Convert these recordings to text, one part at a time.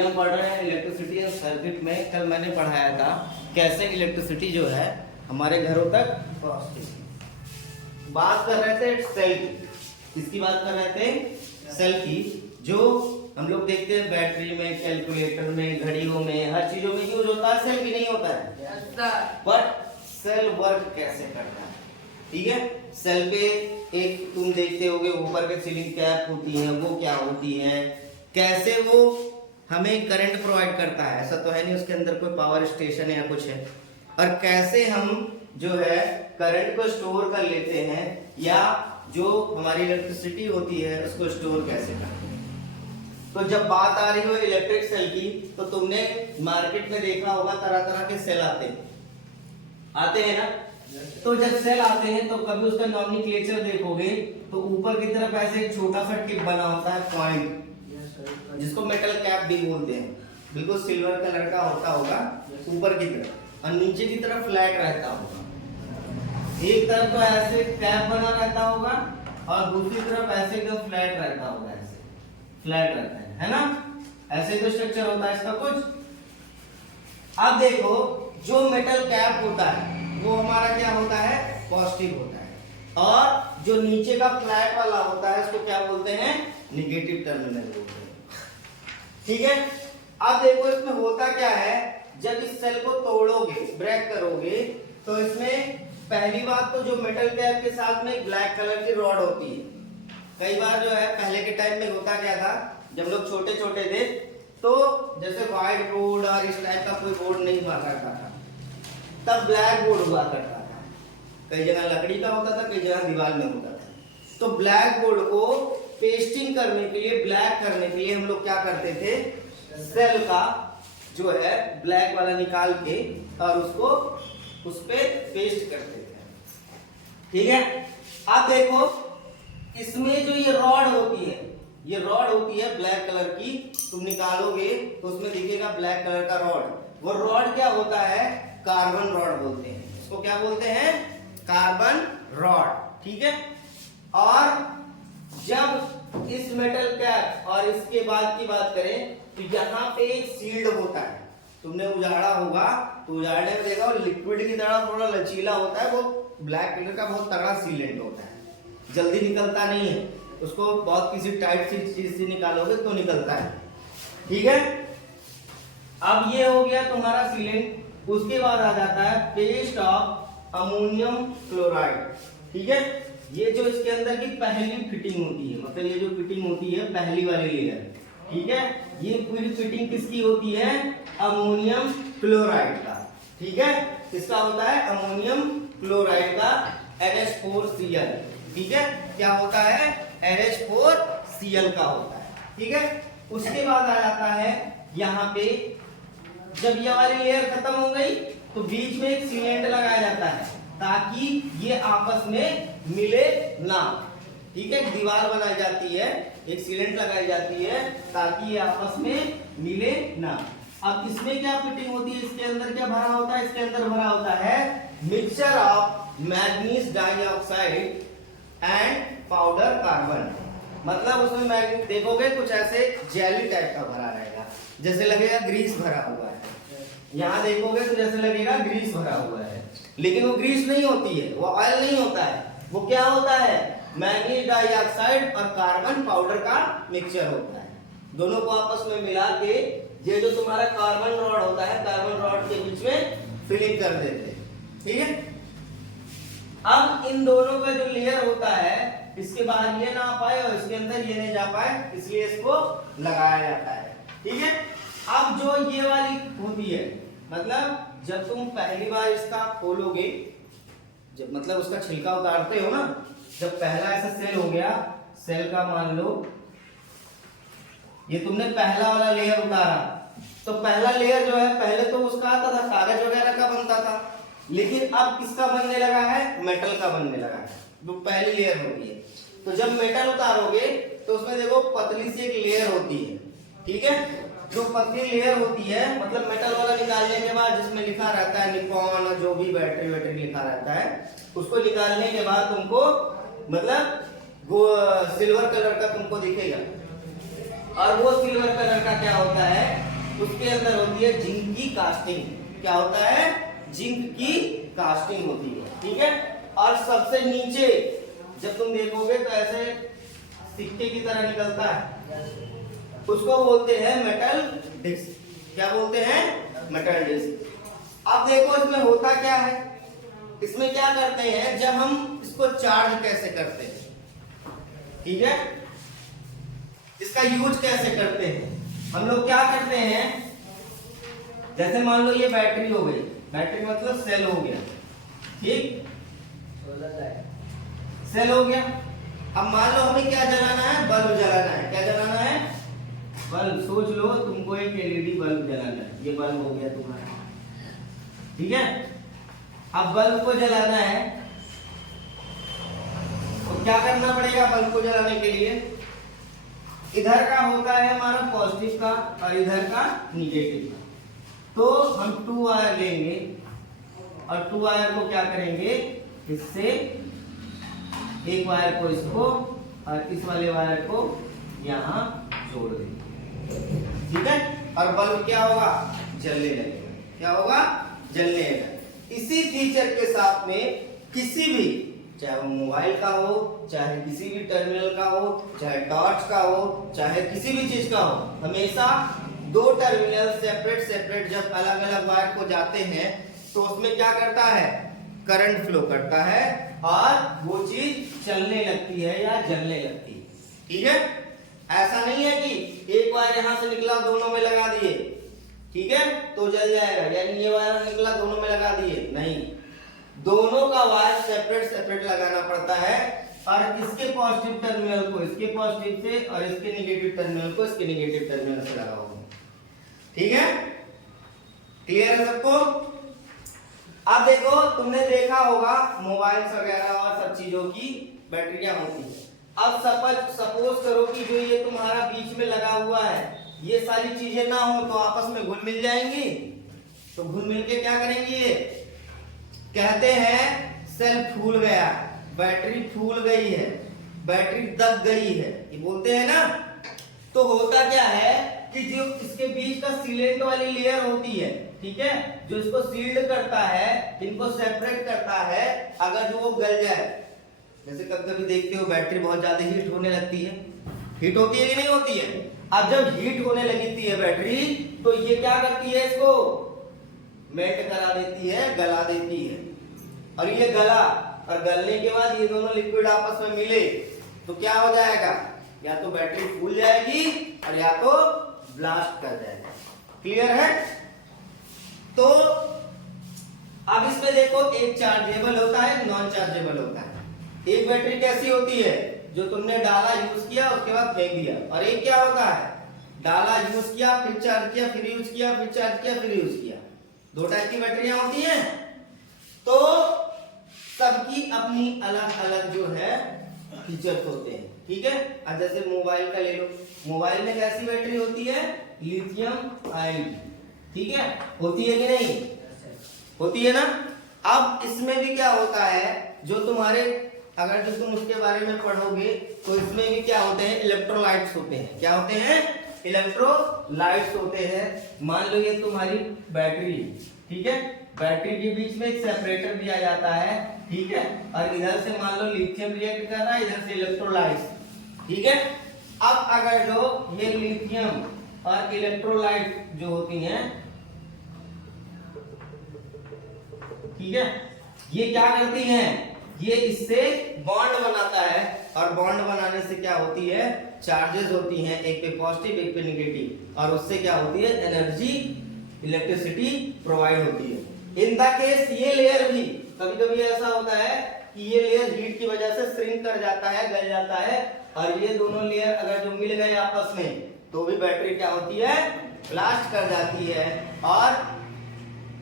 अभी हम पढ़ रहे हैं इलेक्ट्रिसिटी एंड सर्किट में। कल मैंने पढ़ाया था कैसे इलेक्ट्रिसिटी जो है हमारे घरों तक पहुंचती है। बात कर रहे थे सेल की। किसकी बात कर रहे थे? सेल की, जो हम लोग देखते हैं बैटरी में, कैलकुलेटर में, घड़ियों में, हर चीजों में यूज होता है। सेल की नहीं होता है। बट सेल वर्क कैसे करता है? ठीक है, सेल पे एक तुम देखते होगे ऊपर के सीलिंग कैप होती है, वो क्या होती है, कैसे वो हमें करंट प्रोवाइड करता है। ऐसा तो है नहीं उसके अंदर कोई पावर स्टेशन या कुछ है। और कैसे हम जो है करंट को स्टोर कर लेते हैं, या जो हमारी इलेक्ट्रिसिटी होती है उसको स्टोर कैसे करते हैं। तो जब बात आ रही हो इलेक्ट्रिक सेल की, तो तुमने मार्केट में देखा होगा तरह तरह के सेल आते हैं ना। तो जब सेल आते हैं तो कभी उसका नॉमेनक्लेचर देखोगे तो ऊपर की तरफ ऐसे एक छोटा सा टिप बना होता है, पॉइंट, जिसको मेटल कैप भी बोलते हैं। बिल्कुल सिल्वर कलर का होता होगा ऊपर की तरफ, और नीचे की तरफ फ्लैट रहता होगा। एक तरफ तो ऐसे कैप बना रहता होगा और दूसरी तरफ ऐसे एकदम फ्लैट रहता होगा, ऐसे फ्लैट रहता है ना। ऐसे तो स्ट्रक्चर होता है इसका कुछ। अब देखो, जो मेटल कैप होता है वो हमारा क्या होता है? पॉजिटिव होता है। और जो नीचे का फ्लैट वाला होता है उसको क्या बोलते हैं? निगेटिव टर्मिनल बोलते हैं। ठीक है, अब देखो इसमें होता क्या है, जब इस सेल को तोड़ोगे, ब्रेक करोगे, तो इसमें पहली बात तो जो मेटल कैप के साथ में ब्लैक कलर की रॉड होती है। कई बार जो है पहले के टाइम में होता क्या था, जब लोग छोटे छोटे थे तो जैसे व्हाइट बोर्ड और इस टाइप का कोई बोर्ड नहीं हुआ करता था, तब ब्लैक बोर्ड हुआ करता था। कई जगह लकड़ी का होता था, कई जगह दीवार में होता था। तो ब्लैक बोर्ड को पेस्टिंग करने के लिए, ब्लैक करने के लिए हम लोग क्या करते थे? सेल का जो है ब्लैक वाला निकाल के और उसको उस पे पेस्ट करते थे। ठीक है, अब देखो इसमें जो ये रॉड होती है, ये रॉड होती है ब्लैक कलर की, तुम निकालोगे तो उसमें दिखेगा ब्लैक कलर का रॉड। वो रॉड क्या होता है? कार्बन रॉड बोलते हैं इसको। क्या बोलते हैं? Carbon rod. ठीक है, और जब इस मेटल कैप और इसके बाद की बात करें तो यहाँ पे एक सील्ड होता है। तुमने उजाड़ा होगा तो उजाड़ने में देखा लिक्विड की तरह थोड़ा लचीला होता है, वो ब्लैक कलर का बहुत तगड़ा सीलेंट होता है, जल्दी निकलता नहीं है। उसको बहुत किसी टाइट सी चीज से निकालोगे तो निकलता है। ठीक है, अब ये हो गया तुम्हारा सीलेंट। उसके बाद आ जाता है पेस्ट ऑफ अमोनियम क्लोराइड। ठीक है, ये जो इसके अंदर की पहली फिटिंग होती है, मतलब ये जो फिटिंग होती है पहली वाली लेयर, ठीक है, ये पूरी फिटिंग किसकी होती है? अमोनियम क्लोराइड का। ठीक है, किसका होता है? अमोनियम क्लोराइड का, NH4Cl। ठीक है, क्या होता है? NH4Cl का होता है। ठीक है, उसके बाद आ जाता है यहाँ पे, जब ये वाली लेयर खत्म हो गई तो बीच में एक सीलेंट लगाया जाता है ताकि ये आपस में मिले ना। ठीक है, दीवार बनाई जाती है, एक सीलेंट लगाई जाती है ताकि ये आपस में मिले ना। अब इसमें क्या फिटिंग होती है? इसके अंदर क्या भरा होता है? इसके अंदर भरा होता है mixture of manganese dioxide and powder carbon. मतलब उसमें मैग्नीज देखोगे कुछ ऐसे जेली टाइप का भरा रहेगा, जैसे लगेगा ग्रीस भरा हुआ है। यहाँ देखोगे तो जैसे लगेगा ग्रीस भरा हुआ है, लेकिन वो ग्रीस नहीं होती है, वो ऑयल नहीं होता है। वो क्या होता है? मैग्नीज डाइऑक्साइड और कार्बन पाउडर का मिक्सचर होता है। दोनों को आपस में मिला के ये जो तुम्हारा कार्बन रॉड होता है, कार्बन रॉड के बीच में फिलिंग कर देते हैं। ठीक है, अब इन दोनों का जो लेयर होता है, इसके बाहर ये ना आ पाए और इसके अंदर ये नहीं जा पाए, इसलिए इसको लगाया जाता है। ठीक है, अब जो ये वाली होती है, मतलब जब तुम पहली बार इसका खोलोगे, जब मतलब उसका छिलका उतारते हो ना, जब पहला ऐसा सेल हो गया, सेल का मान लो ये तुमने पहला वाला लेयर उतारा, तो पहला लेयर जो है पहले तो उसका आता था, कागज वगैरह का बनता था, लेकिन अब किसका बनने लगा है? मेटल का बनने लगा है, जो पहली लेयर होती है। तो जब मेटल उतारोगे तो उसमें देखो पतली सी एक लेयर होती है। ठीक है, जो पतली लेयर होती है, मतलब मेटल वाला निकालने के बाद जिसमें लिखा रहता है निकॉन और जो भी बैटरी वैटरी लिखा रहता है, उसको निकालने के बाद तुमको मतलब सिल्वर कलर का तुमको दिखेगा। और वो सिल्वर कलर का क्या होता है? उसके अंदर होती है जिंक की कास्टिंग। क्या होता है? जिंक की कास्टिंग होती है, ठीक है। और सबसे नीचे जब तुम देखोगे तो ऐसे सिक्के की तरह निकलता है, उसको बोलते हैं मेटल डिस्क। क्या बोलते हैं? Metal disc. अब देखो इसमें होता क्या है, इसमें क्या करते हैं, जब हम इसको चार्ज कैसे करते हैं, ठीक है, इसका यूज कैसे करते हैं। हम लोग क्या करते हैं, जैसे मान लो ये बैटरी हो गई, बैटरी मतलब सेल हो गया, ठीक, सेल हो गया। अब मान लो हमें क्या जलाना है, बल्ब जलाना है। क्या जलाना है? बल्ब। सोच लो तुमको एक एलईडी बल्ब जलाना है, ये बल्ब हो गया तुम्हारा, ठीक है। अब बल्ब को जलाना है तो क्या करना पड़ेगा बल्ब को जलाने के लिए? इधर का होता है हमारा पॉजिटिव का और इधर का निगेटिव का। तो हम 2 वायर लेंगे और 2 वायर को क्या करेंगे, इससे एक वायर को इसको और इस वाले वायर को यहाँ जोड़ देंगे, ठीक है। और बल्ब क्या होगा? जलने लगेगा। क्या होगा? जलने लगेगा। इसी फीचर के साथ में किसी भी, चाहे वो मोबाइल का हो, चाहे किसी भी टर्मिनल का हो, चाहे टॉर्च का हो, चाहे किसी भी चीज का हो, हमेशा 2 टर्मिनल सेपरेट सेपरेट जब अलग अलग वायर को जाते हैं तो उसमें क्या करता है, करंट फ्लो करता है और वो चीज चलने लगती है या जलने लगती है, ठीक है। ऐसा नहीं है कि एक वायर यहां से निकला दोनों में लगा दिए, ठीक है, तो जल जाएगा, यानी ये वायर निकला दोनों में लगा दिए, नहीं, दोनों का वायर सेपरेट सेपरेट लगाना पड़ता है और इसके पॉजिटिव टर्मिनल को इसके पॉजिटिव से और इसके नेगेटिव टर्मिनल को इसके नेगेटिव टर्मिनल से लगाओगे, ठीक है। क्लियर है सबको? अब देखो, तुमने देखा होगा मोबाइल वगैरह और सब चीजों की बैटरियां होती है। अब सपोज करो कि जो ये तुम्हारा बीच में लगा हुआ है, ये सारी चीजें ना हो तो आपस में घुल मिल जाएंगी, तो घुल मिल के क्या करेंगी, ये कहते हैं सेल फूल गया, बैटरी फूल गई है, बैटरी दब गई है, ये बोलते हैं ना। तो होता क्या है कि जो इसके बीच का सीलेंट वाली लेयर होती है, ठीक है, जो इसको सील्ड करता है, इनको सेपरेट करता है, अगर जो वो गल जाए, जैसे कभी कभी देखते हो बैटरी बहुत ज्यादा हीट होने लगती है, हीट होती है कि नहीं होती है। अब जब हीट होने लगती है बैटरी, तो ये क्या करती है, इसको मेल्ट करा देती है, गला देती है, और ये गला और गलने के बाद ये दोनों लिक्विड आपस में मिले तो क्या हो जाएगा, या तो बैटरी फूल जाएगी और या तो ब्लास्ट कर जाएगा। क्लियर है? तो अब इसमें देखो, एक चार्जेबल होता है, नॉन चार्जेबल होता है। एक बैटरी कैसी होती है, जो तुमने डाला, यूज किया, उसके बाद फेंक दिया, और एक क्या होता है, डाला, यूज किया, फिर चार्ज किया, फिर यूज किया, फिर चार्ज किया, फिर यूज किया। 2 टाइप की बैटरियां होती हैं। तो सबकी अपनी अलग अलग जो है फीचर्स होते हैं, ठीक है। अब जैसे मोबाइल का ले लो, मोबाइल में कैसी बैटरी होती है, लिथियम आयन, ठीक है, होती है कि नहीं, होती है ना। अब इसमें भी क्या होता है, जो तुम्हारे, अगर जो तुम उसके बारे में पढ़ोगे तो इसमें भी क्या होते हैं, इलेक्ट्रोलाइट्स होते हैं। क्या होते हैं? इलेक्ट्रोलाइट्स होते हैं। मान लो ये तुम्हारी बैटरी, ठीक है, बैटरी के बीच में एक सेपरेटर दिया जाता है, ठीक है, और इधर से मान लो लिथियम रिएक्ट कर रहा है, इधर से इलेक्ट्रोलाइट्स, ठीक है। अब अगर जो ये लिथियम और इलेक्ट्रोलाइट जो होती हैं, ठीक है, ये क्या करती हैं, ये इससे बॉन्ड बनाता है, और बॉन्ड बनाने से क्या होती है, चार्जेस होती हैं, एक पे पॉजिटिव एक पे नेगेटिव, और उससे क्या होती है, एनर्जी, इलेक्ट्रिसिटी प्रोवाइड होती है। इन द केस ये लेयर भी कभी कभी ऐसा होता है कि ये लेयर हीट की वजह से श्रिंक कर जाता है, गल जाता है, और ये दोनों लेयर अगर जो मिल गए आपस में तो भी बैटरी क्या होती है, ब्लास्ट कर जाती है और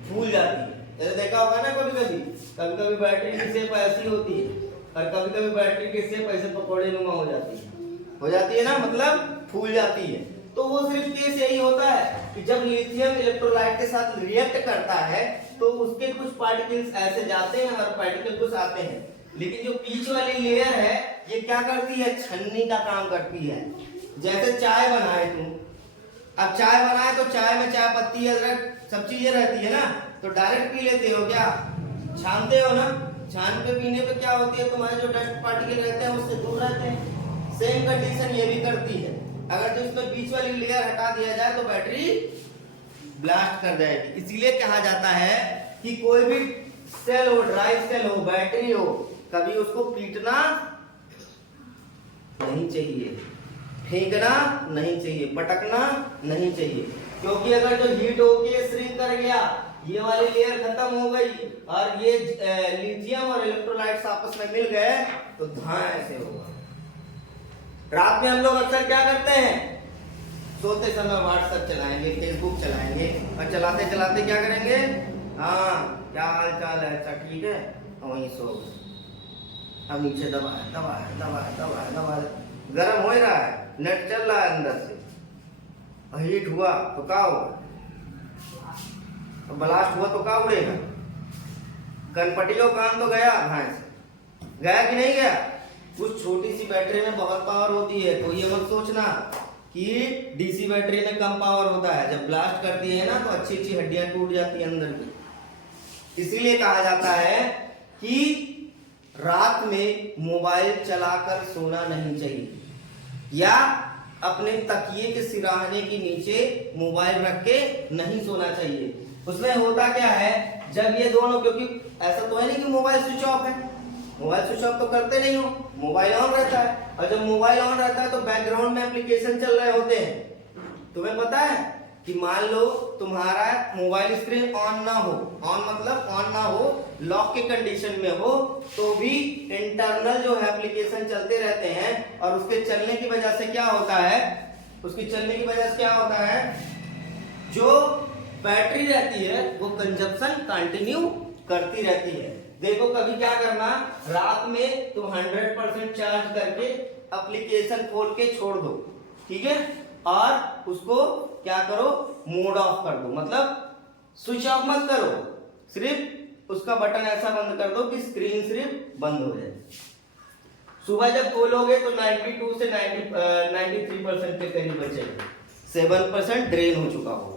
फूल जाती है। जैसे देखा होगा ना, कभी कभी बैटरी की शेप ऐसी होती है और कभी कभी बैटरी की शेप ऐसे पकौड़े नुमा हो जाती है ना, मतलब फूल जाती है। तो वो सिर्फ केस यही होता है कि जब लिथियम इलेक्ट्रोलाइट के साथ रिएक्ट करता है तो उसके कुछ पार्टिकल्स ऐसे जाते हैं और पार्टिकल कुछ आते हैं, लेकिन जो बीच वाली लेयर है ये क्या करती है, छन्नी का काम करती है। जैसे चाय बनाए तुम, अब चाय बनाए तो चाय में चाय पत्ती अदरक सब चीजें रहती है ना, तो डायरेक्ट पी लेते हो क्या? छानते हो ना, छान पे पीने पे क्या होती है, तुम्हारे जो डस्ट पार्टिकल रहते हैं उससे दूर रहते हैं। सेम कंडीशन ये भी करती है। अगर तो इसमें बीच वाली लेयर हटा दिया जाए तो बैटरी ब्लास्ट कर जाएगी। इसीलिए कहा जाता है कि कोई भी सेल हो, ड्राइव सेल हो, बैटरी हो, कभी उसको पीटना नहीं चाहिए, फेंकना नहीं चाहिए, पटकना नहीं चाहिए, क्योंकि अगर जो हीट होके श्रिंक कर गया, ये वाली लेयर खत्म हो गई और ये लिथियम और इलेक्ट्रोलाइट्स आपस में मिल गए तो धुआं ऐसे होगा। रात में हम लोग अक्सर क्या करते हैं, सोते समय व्हाट्सएप चलाएंगे, फेसबुक चलाएंगे और चलाते चलाते क्या करेंगे, हाँ क्या हाल चाल है, अच्छा ठीक है, और वहीं सो गए। अब नीचे दबाए दबाए दबाए दबाए दबाए, गर्म हो रहा है, नेट चल रहा है अंदर से, हीट हुआ तो क्या होगा, ब्लास्ट हुआ तो क्या उड़ेगा, कनपटियों कान तो गया, भैंस गया कि नहीं गया। उस छोटी सी बैटरी में बहुत पावर होती है, तो ये मत सोचना कि डीसी बैटरी में कम पावर होता है। जब ब्लास्ट करती है ना तो अच्छी अच्छी हड्डियां टूट जाती हैं अंदर की। इसीलिए कहा जाता है कि रात में मोबाइल चलाकर सोना नहीं चाहिए, या अपने तकिए के सिराहने के नीचे मोबाइल रख के नहीं सोना चाहिए। उसमें होता क्या है, जब ये दोनों, क्योंकि ऐसा तो है नहीं कि मोबाइल स्विच ऑफ है, मोबाइल स्विच ऑफ तो करते नहीं हो, मोबाइल ऑन रहता है, और जब मोबाइल ऑन रहता है तो बैकग्राउंड में एप्लीकेशन चल रहे होते हैं। तुम्हें पता है कि मान लो तुम्हारा मोबाइल स्क्रीन ऑन ना हो, ऑन मतलब ऑन ना हो, लॉक के कंडीशन में हो, तो भी इंटरनल जो है एप्लीकेशन चलते रहते हैं, और उसके चलने की वजह से क्या होता है, उसकी चलने की वजह से क्या होता है, जो बैटरी रहती है वो कंजप्शन कंटिन्यू करती रहती है। देखो कभी क्या करना, रात में तुम 100% चार्ज करके एप्लीकेशन खोल के छोड़ दो, ठीक है, और उसको क्या करो, मोड ऑफ कर दो, मतलब स्विच ऑफ मत करो, सिर्फ उसका बटन ऐसा बंद कर दो कि स्क्रीन सिर्फ बंद हो जाए। सुबह जब खोलोगे तो 92 से 93% के करीब बचेगा, 7% ड्रेन हो चुका होगा।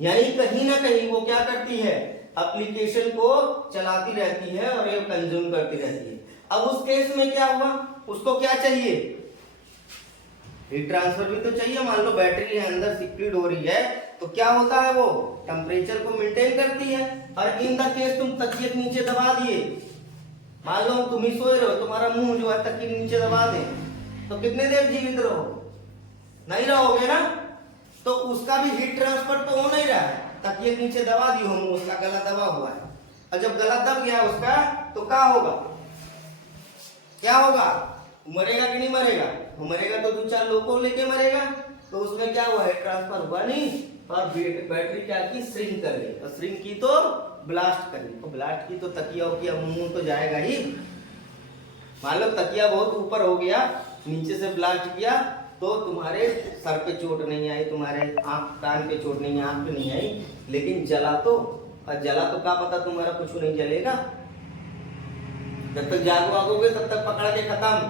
यानी कहीं ना कहीं वो क्या करती है, एप्लीकेशन को चलाती रहती है और ये कंज्यूम करती रहती है। अब उस केस में क्या हुआ, उसको क्या चाहिए, हीट ट्रांसफर भी तो चाहिए। मान लो बैटरी अंदर सिक्योर्ड हो रही है तो क्या होता है, वो टेम्परेचर को मेंटेन करती है। और इन द केस तुम तकिए के नीचे दबा दिए, मान लो तुम ही सोए रहो, तुम्हारा मुंह जो है तकिए के नीचे दबा दे, तो कितने देर जीवित रहो, नहीं रहोगे ना। तो उसका भी हीट ट्रांसफर तो हो नहीं रहा है, तकिए के नीचे दबा दियो हम, उसका गला दबा हुआ है, और जब गला दब गया उसका तो क्या होगा, क्या होगा, मरेगा कि नहीं मरेगा, मरेगा तो 2-4 लोगों को लेके मरेगा। तो उसमें क्या हुआ, हीट ट्रांसफर हुआ नहीं, और बैटरी क्या की, श्रिंक कर गई, और श्रिंक की तो ब्लास्ट कर गई, तो ब्लास्ट की तो तकिया हो गया, मुंह तो जाएगा ही। मान लो तकिया बहुत ऊपर हो गया, नीचे से ब्लास्ट किया तो तुम्हारे सर पे चोट नहीं आई, तुम्हारे आंख कान पे चोट नहीं, आंख पे नहीं आई, लेकिन जला तो, और जला तो क्या पता तुम्हारा कुछ नहीं जलेगा, जब तक जागो आगोगे तब तक पकड़ के खत्म,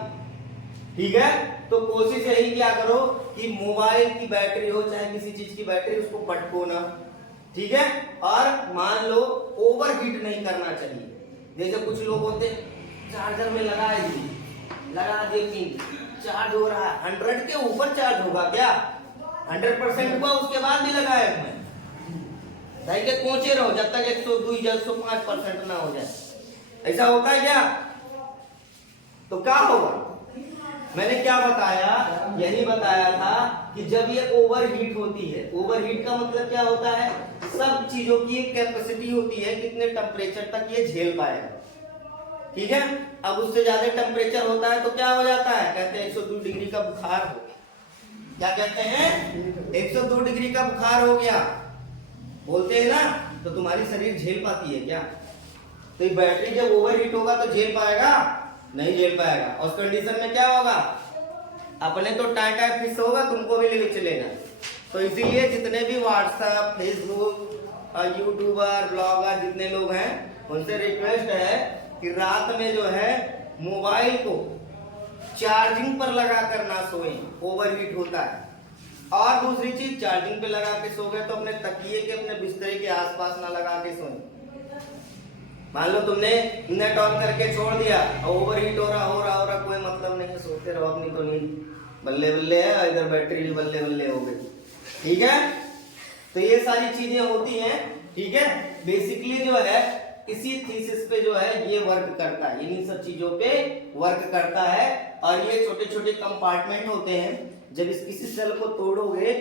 ठीक है। तो कोशिश यही क्या करो कि मोबाइल की बैटरी हो चाहे किसी चीज की बैटरी, उसको पटको ना, ठीक है। और मान लो ओवर हीट नहीं करना चाहिए, जैसे कुछ लोग होते चार्जर में लगा दिए पिन, चार्ज हो रहा है, 100 के ऊपर चार्ज होगा क्या, 100% हुआ उसके बाद भी लगाए मैं के पहुंचे रहो जब तक 102 या 105% ना हो जाए, ऐसा होता है क्या, तो क्या होगा। मैंने क्या बताया, यही बताया था कि जब ये ओवर हीट होती है, ओवर हीट का मतलब क्या होता है, सब चीजों की एक कैपेसिटी होती है, कितने टेम्परेचर तक ये झेल पाएगा, ठीक है। अब उससे ज्यादा टेम्परेचर होता है तो क्या हो जाता है, कहते हैं 102 डिग्री का बुखार हो गया, क्या कहते हैं, 102 डिग्री का बुखार हो गया बोलते हैं ना। तो तुम्हारी शरीर झेल पाती है क्या, तो ये बैटरी जब ओवर हीट होगा तो झेल पाएगा, नहीं झेल पाएगा। उस कंडीशन में क्या होगा, अपने तो टाटा फिक्स होगा, तुमको भी लेके चलेगा। तो इसीलिए जितने भी व्हाट्सएप, फेसबुक, यूट्यूबर, ब्लॉगर जितने लोग हैं, उनसे रिक्वेस्ट है कि रात में जो है मोबाइल को चार्जिंग पर लगा कर ना सोएं, ओवर हीट होता है। और दूसरी चीज, चार्जिंग पे लगा के सो गए तो अपने तकिए के अपने बिस्तर के आसपास ना लगा के सोए। मान लो तुमने नेट ऑन करके छोड़ दिया और ओवर हीट हो रहा कोई मतलब नहीं है, सोते रहो अपनी तो नींद बल्ले बल्ले है, इधर बैटरी भी बल्ले बल्ले हो गई। ठीक है, तो ये सारी चीजें होती हैं। ठीक है, बेसिकली जो है इसी थीसिस पे जो है ये वर्क करता है, इन्हीं सब चीजों पे वर्क करता है। और ये छोटे छोटे कंपार्टमेंट होते हैं, जब किसी सेल को तोड़ोगे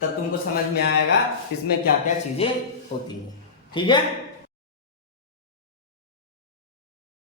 तब तुमको समझ में आएगा इसमें क्या क्या चीजें होती हैं। ठीक है।